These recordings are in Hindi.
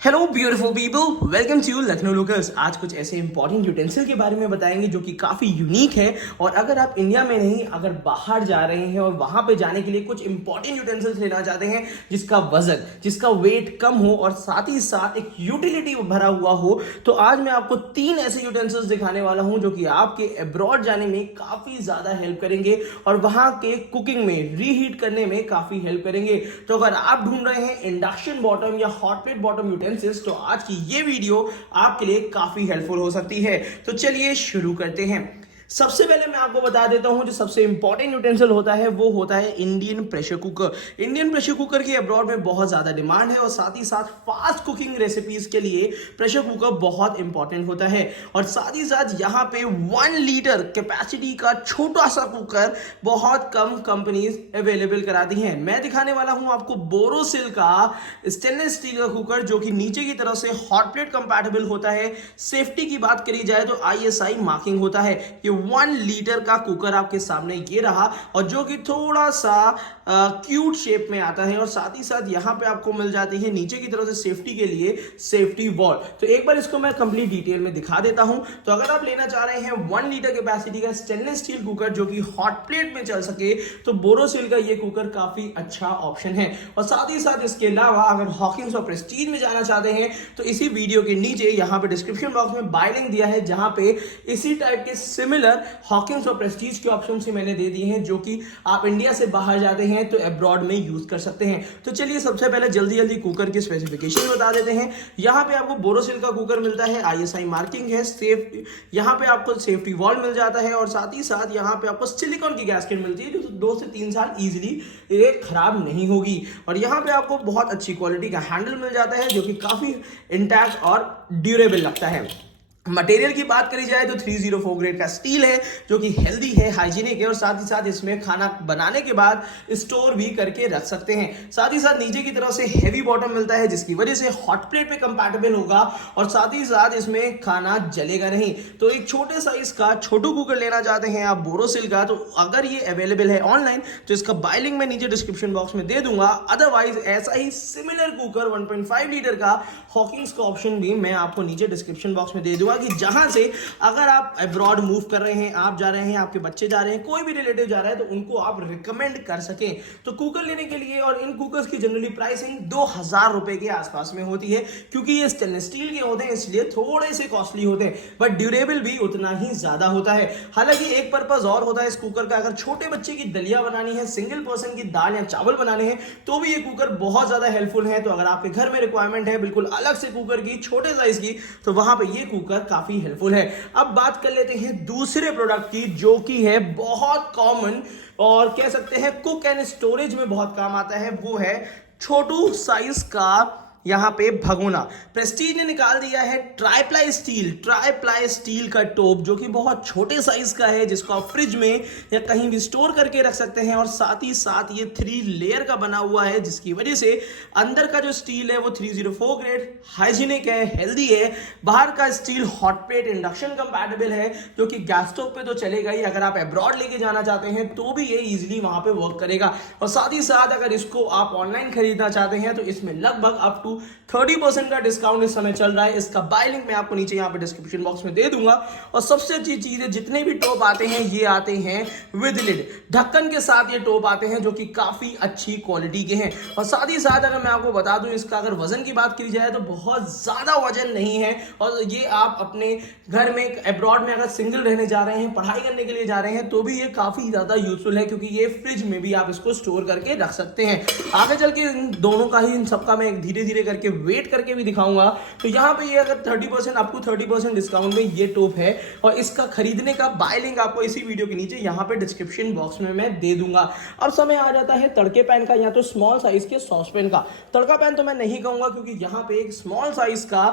Hello beautiful people, welcome to Lucknow locals. आज कुछ ऐसे इंपॉर्टेंट यूटेंसिल के बारे में बताएंगे जो कि काफ़ी यूनिक है। और अगर आप इंडिया में नहीं, अगर बाहर जा रहे हैं और वहां पे जाने के लिए कुछ इंपॉर्टेंट यूटेंसिल्स लेना चाहते हैं जिसका वजन, जिसका वेट कम हो और साथ ही साथ एक यूटिलिटी भरा हुआ हो, तो आज मैं आपको 3 ऐसे यूटेंसिल्स दिखाने वाला हूं जो कि आपके अब्रॉड जाने में काफ़ी ज़्यादा हेल्प करेंगे और वहां के कुकिंग में रीहीट करने में काफ़ी हेल्प करेंगे। तो अगर आप ढूंढ रहे हैं इंडक्शन बॉटम या हॉट प्लेट बॉटम तो आज की ये वीडियो आपके लिए काफी हेल्पफुल हो सकती है। तो चलिए शुरू करते हैं। सबसे पहले मैं आपको बता देता हूं जो सबसे इंपॉर्टेंट यूटेंसिल होता है वो होता है Indian pressure cooker. Indian pressure cooker की अब्रॉड में बहुत ज्यादा डिमांड है और साथ ही साथ फास्ट कुकिंग रेसिपीज के लिए प्रेशर कुकर बहुत इंपॉर्टेंट होता है। और साथ ही साथ यहाँ पे 1 लीटर कैपेसिटी का छोटा सा कुकर बहुत कम कंपनीज अवेलेबल कराती हैं। मैं दिखाने वाला हूं आपको बोरोसिल का स्टेनलेस स्टील का कुकर जो कि नीचे की तरफ से हॉट प्लेट कंपैटिबल होता है। सेफ्टी की बात करी जाए तो ISI मार्किंग होता है। ये 1 लीटर का कुकर आपके सामने ये रहा और जो कि थोड़ा सा क्यूट शेप में आता है। और साथ ही साथ यहां पे आपको मिल जाती है नीचे की तरफ से सेफ्टी के लिए सेफ्टी वॉल। तो एक बार इसको मैं कंप्लीट डिटेल में दिखा देता हूं। तो अगर आप लेना चाह रहे हैं 1 लीटर कैपेसिटी का स्टेनलेस स्टील कुकर जो कि हॉट प्लेट में चल सके, तो बोरोसिल का ये कुकर काफी अच्छा ऑप्शन है। और साथ ही साथ इसके अलावा अगर हॉकिंस और प्रेस्टीज में जाना चाहते हैं तो इसी वीडियो के नीचे यहां पे डिस्क्रिप्शन बॉक्स में बाय लिंक दिया है जहां पे इसी टाइप के सिमिलर हॉकिंस और प्रेस्टीज के ऑप्शन से मैंने दे दिए हैं जो कि आप इंडिया से बाहर जाते हैं तो अब्रॉड में यूज कर सकते हैं। तो चलिए सबसे पहले जल्दी कुकर की स्पेसिफिकेशन बता देते हैं। यहां पे आपको बोरोसिल का कुकर मिलता है, ISI मार्किंग है, सेफ यहां पे आपको सेफ्टी वॉल मिल जाता है और साथ ही साथ यहां पे आपको सिलिकॉन की गैस्केट मिलती है जो 2 से 3 साल इजीली ये खराब नहीं होगी। और यहां पे आपको बहुत अच्छी क्वालिटी का हैंडल मिल जाता है जो कि काफी इंटैक्ट और ड्यूरेबल लगता है। मटेरियल की बात करी जाए तो 304 ग्रेड का स्टील है जो कि हेल्दी है, हाइजीनिक है और साथ ही साथ इसमें खाना बनाने के बाद स्टोर भी करके रख सकते हैं। साथ ही साथ नीचे की तरफ से हेवी बॉटम मिलता है जिसकी वजह से हॉट प्लेट पे कंपैटिबल होगा और साथ ही साथ इसमें खाना जलेगा नहीं। तो एक छोटे साइज का छोटू कुकर लेना चाहते हैं आप बोरोसिल का, तो अगर ये अवेलेबल है ऑनलाइन तो इसका बाय लिंक मैं नीचे डिस्क्रिप्शन बॉक्स में दे दूंगा। अदरवाइज ऐसा ही सिमिलर कुकर 1.5 लीटर का हॉकिंस का ऑप्शन भी मैं आपको नीचे डिस्क्रिप्शन बॉक्स में दे दूंगा कि जहां से अगर आप अब्रॉड मूव कर रहे हैं, आप जा रहे हैं, आपके बच्चे जा रहे हैं, कोई भी रिलेटिव जा रहा है तो उनको आप रिकमेंड कर सकें। तो कुकर लेने के लिए, और इन कुकर्स की जनरली प्राइसिंग 2000 रुपए के आसपास में होती है क्योंकि ये स्टेनलेस स्टील के होते हैं इसलिए थोड़े से कॉस्टली होते हैं, बट ड्यूरेबल भी उतना ही ज्यादा होता है। हालांकि एक पर्पज और होता है इस कुकर का, अगर छोटे बच्चे की दलिया बनानी है, सिंगल पर्सन की दाल या चावल बनाने हैं तो भी ये कुकर बहुत ज्यादा हेल्पफुल है। तो अगर आपके घर में रिक्वायरमेंट है बिल्कुल अलग से कुकर की, छोटे साइज की, तो वहां पे ये कुकर काफी हेल्पफुल है। अब बात कर लेते हैं दूसरे प्रोडक्ट की जो कि है बहुत कॉमन और कह सकते हैं कुक एंड स्टोरेज में बहुत काम आता है, वो है छोटू साइज का यहां पे भगोना। प्रेस्टीज ने निकाल दिया है ट्राईप्लाई स्टील का टोप जो कि बहुत छोटे साइज का है जिसको आप फ्रिज में या कहीं भी स्टोर करके रख सकते हैं। और साथ ही साथ ये 3 लेयर का बना हुआ है जिसकी वजह से अंदर का जो स्टील है वो 304 ग्रेड हाइजीनिक है, हेल्दी है। बाहर का steel hot plate induction compatible है जो कि गैस स्टोव पे तो चलेगा ही, अगर आप अब्रॉड लेके जाना चाहते हैं तो भी ये इजीली वहां पे वर्क करेगा। और साथ ही साथ अगर इसको आप ऑनलाइन खरीदना चाहते हैं तो इसमें लगभग अप टू 30% का डिस्काउंट इस समय चल रहा है। इसका बाय लिंक मैं आपको नीचे यहाँ पे डिस्क्रिप्शन बॉक्स में दे दूंगा। और सबसे अच्छी चीज है, जितने भी टॉप आते हैं ये आते हैं विद लिड, ढक्कन के साथ ये टॉप आते हैं जो कि काफी अच्छी क्वालिटी के हैं। और साथ ही साथ अगर मैं आपको बता दूं इसका अगर वजन की बात की जाए तो बहुत ज्यादा वजन नहीं है। और ये आप अपने घर में अब्रॉड में अगर सिंगल रहने जा रहे हैं, पढ़ाई करने के लिए जा रहे हैं तो भी ये काफी ज्यादा यूजफुल है क्योंकि ये फ्रिज में भी आप इसको स्टोर करके रख सकते हैं। आगे चल के इन दोनों का ही, इन सबका मैं धीरे धीरे करके वेट करके भी दिखाऊंगा। तो यहाँ पे ये अगर 30% आपको 30% डिस्काउंट में ये टॉप है और इसका खरीदने का बाय लिंक आपको इसी वीडियो के नीचे यहाँ पे डिस्क्रिप्शन बॉक्स में मैं दे दूंगा। अब समय आ जाता है तड़के पैन का या तो स्मॉल साइज के सॉस पैन का। तड़का पैन तो मैं नहीं कहूंगा क्योंकि यहाँ पे एक स्मॉल साइज का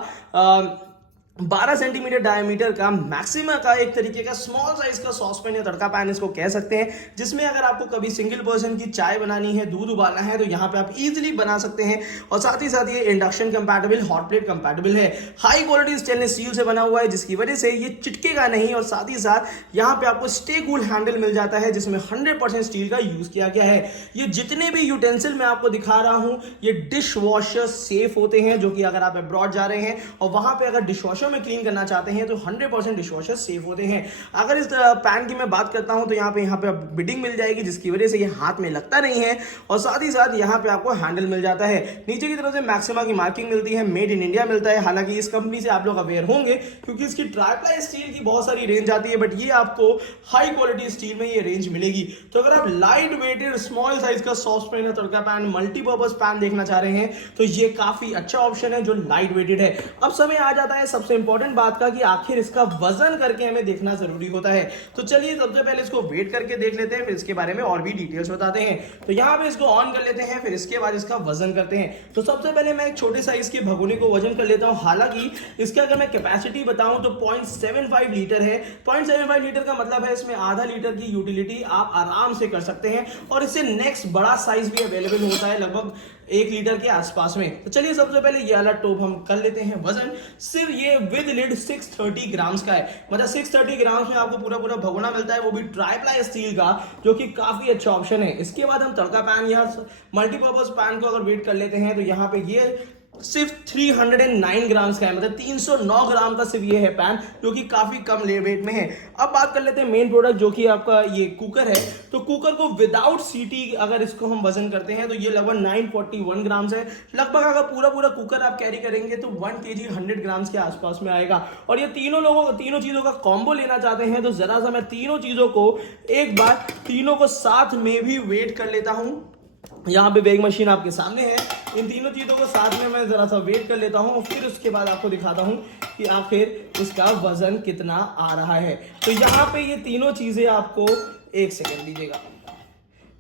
12 सेंटीमीटर डायमीटर का मैक्सिमा का एक तरीके का स्मॉल साइज का सॉसपैन या तड़का पैन इसको कह सकते हैं, जिसमें अगर आपको कभी सिंगल पर्सन की चाय बनानी है, दूध उबालना है, तो यहाँ पे आप इजीली बना सकते हैं। और साथ ही साथ ये induction compatible, hot plate compatible है, हाई क्वालिटी स्टेनलेस स्टील से बना हुआ है, जिसकी वजह से ये चिटकेगा नहीं। और साथ ही साथ यहाँ पे आपको स्टे कूल हैंडल मिल जाता है, जिसमें 100% स्टील का यूज किया गया है। ये जितने भी यूटेंसिल मैं आपको दिखा रहा हूं, ये डिश वॉशर सेफ होते हैं, जो कि अगर आप अब्रॉड जा रहे हैं और वहां पे अगर डिश वॉशर में क्लीन करना चाहते हैं तो 100% डिश वॉशर सेफ होते हैं। अगर इस पैन की मैं बात करता हूं तो यहाँ पे बिडिंग मिल जाएगी, जिसकी वजह से ये हाथ में लगता नहीं है। और साथ ही साथ यहाँ पे आपको हैंडल मिल जाता है। नीचे की तरफ से मैक्सिमा की मार्किंग मिलती है, मेड इन इंडिया मिलता है। हालांकि इस कंपनी से आप लोग अवेयर होंगे क्योंकि इसकी ट्राइप्लाई स्टील की बहुत सारी रेंज आती है, बट ये आपको हाई क्वालिटी स्टील में ये रेंज मिलेगी। तो अगर आप लाइट वेटेड स्मॉल साइज का सॉस पैन या तड़का पैन, मल्टीपर्पज पैन देखना चाह रहे हैं तो ये काफी अच्छा ऑप्शन है जो लाइट वेटेड है। अब समय आ जाता है सबसे इंपॉर्टेंट बात का कि आखिर इसका वजन करके हमें देखना जरूरी होता है। तो चलिए सबसे पहले इसको वेट करके देख लेते हैं, फिर इसके बारे में और भी डिटेल्स बताते हैं। तो यहाँ पे इसको ऑन कर लेते हैं, फिर इसके बाद इसका वजन करते हैं। तो सबसे पहले मैं एक छोटे साइज के भगोने को वजन कर लेता हूँ। हालांकि इसका अगर मैं कैपेसिटी बताऊं तो 0.75 लीटर है। 0.75 लीटर का मतलब है इसमें आधा लीटर की यूटिलिटी आप आराम से कर सकते हैं। और इससे नेक्स्ट बड़ा साइज भी अवेलेबल होता है, लगभग 1 लीटर के आसपास में। तो चलिए सबसे पहले ये वाला टॉप हम कर लेते हैं वजन। सिर्फ ये विद लिड 630 ग्राम्स का है, मतलब 630 ग्राम्स में आपको पूरा पूरा भगोना मिलता है, वो भी ट्राइप्लाई स्टील का, जो कि काफी अच्छा ऑप्शन है। इसके बाद हम तड़का पैन या मल्टीपर्पज पैन को अगर वेट कर लेते हैं तो यहाँ पे ये सिर्फ 309 ग्राम्स का है, मतलब 309 ग्राम का सिर्फ ये है पैन, जो कि काफी कम वेट में है। अब बात कर लेते हैं मेन प्रोडक्ट, जो कि आपका ये कुकर है। तो कुकर को विदाउट सीटी अगर इसको हम वजन करते हैं तो ये लगभग 941 ग्राम्स है। लगभग अगर पूरा पूरा कुकर आप कैरी करेंगे तो 1 kg 100 ग्राम्स के आसपास में आएगा। और ये तीनों चीजों का कॉम्बो लेना चाहते हैं तो जरा सा मैं तीनों चीजों को एक बार तीनों को साथ में भी वेट कर लेता हूं। यहाँ पे वेग मशीन आपके सामने है, इन तीनों चीजों को साथ में मैं जरा सा वेट कर लेता हूँ, फिर उसके बाद आपको दिखाता हूँ कि आखिर इसका वजन कितना आ रहा है। तो यहाँ पे ये तीनों चीजें आपको, एक सेकेंड दीजिएगा,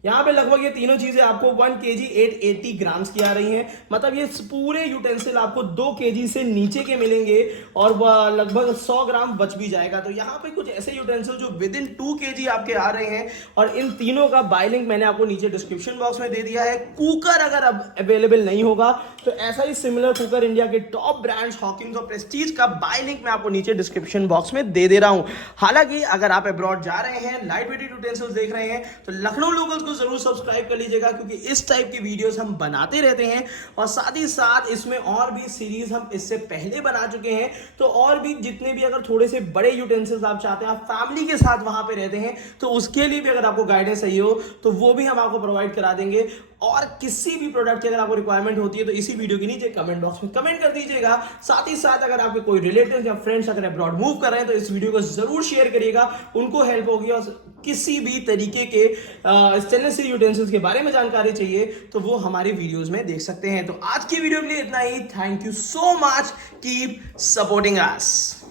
यहाँ पे लगभग ये तीनों चीजें आपको 1 kg 880 ग्राम्स की आ रही हैं। मतलब ये पूरे यूटेंसिल आपको 2 kg से नीचे के मिलेंगे और लगभग 100 ग्राम बच भी जाएगा। तो यहाँ पे कुछ ऐसे यूटेंसिल जो विद इन 2 kg आपके आ रहे हैं। और इन तीनों का बाय लिंक मैंने आपको नीचे डिस्क्रिप्शन बॉक्स में दे दिया है। कुकर अगर अब अवेलेबल नहीं होगा तो ऐसा ही सिमिलर कुकर इंडिया के टॉप ब्रांड्स हॉकिंस और प्रेस्टीज का बाय लिंक मैं आपको नीचे डिस्क्रिप्शन बॉक्स में दे दे रहा हूं। हालांकि अगर आप अब्रॉड जा रहे हैं, लाइट वेटेड यूटेंसिल्स देख रहे हैं, तो लखनऊ लोकल्स को जरूर सब्सक्राइब कर लीजिएगा, क्योंकि इस टाइप की वीडियोस हम बनाते रहते हैं। और साथ ही साथ इसमें और भी सीरीज हम इससे पहले बना चुके हैं। तो और भी जितने भी अगर थोड़े से बड़े यूटेंसिल्स आप चाहते हैं, आप फैमिली के साथ वहां पे रहते हैं, तो उसके लिए भी अगर आपको गाइडेंस चाहिए हो तो वो भी हम आपको प्रोवाइड करा देंगे। और किसी भी प्रोडक्ट की अगर आपको रिक्वायरमेंट होती है तो इसी वीडियो के नीचे कमेंट बॉक्स में कमेंट कर दीजिएगा। साथ ही साथ अगर आपके कोई रिलेटिव्स या फ्रेंड्स अगर अब्रॉड मूव कर रहे हैं तो इस वीडियो को जरूर शेयर करिएगा, उनको हेल्प होगी। और किसी भी तरीके के स्टेनलेस स्टील यूटेंसिल्स के बारे में जानकारी चाहिए तो वो हमारे वीडियोस में देख सकते हैं। तो आज की वीडियो के लिए इतना ही। Thank you so much, keep supporting us.